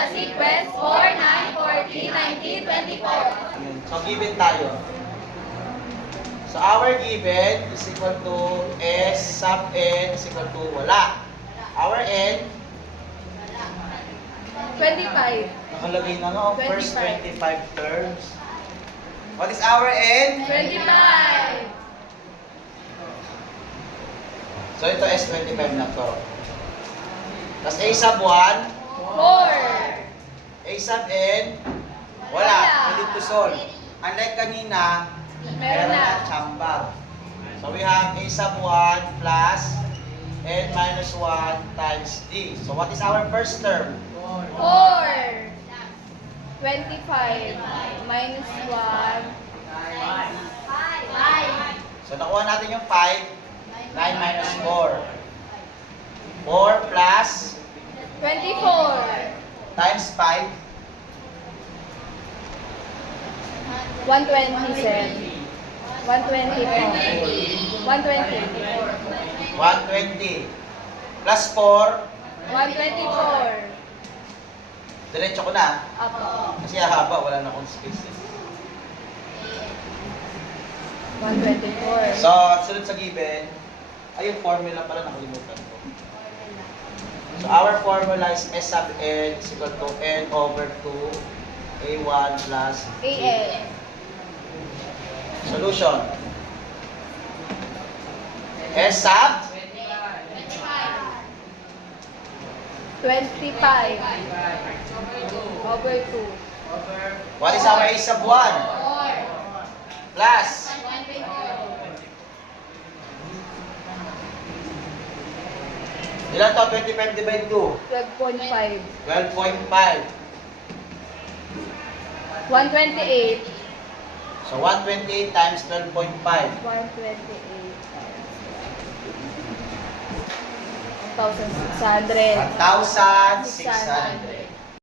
the sequence 4, 9, 14, 19, 24. So, given tayo. So, our given is equal to S sub N is equal to wala. Our N, 25. nakalagay na no, first 25. 25 terms. What is our N? 25. So, ito S25 na to. Tapos A sub 1, 4. A sub N, wala. Pwede to solve. Unlike kanina, meron na tsamba. So, we have A sub 1 plus N minus 1 times D. So, what is our first term? 4. 25 minus 1. 5. So, nakuha natin yung 5. 9 minus 4. 4 plus 24. times 5. 127. 120 po. 120. 120. Plus 4. 124. Diretso ko na. Apo. Kasi haba, wala na akong space. 124. So, sunod sa given, ay yung formula pala, nakalimutan ko. So, our formula is S sub N is equal to N over 2 A1 plus AN. Solution. S sub 25 over 2. what is our A sub 1? Plus ilan to? 25 divide 2? 12.5. 12.5. 128. So 128 times 12.5. 128 1,600. 1,600.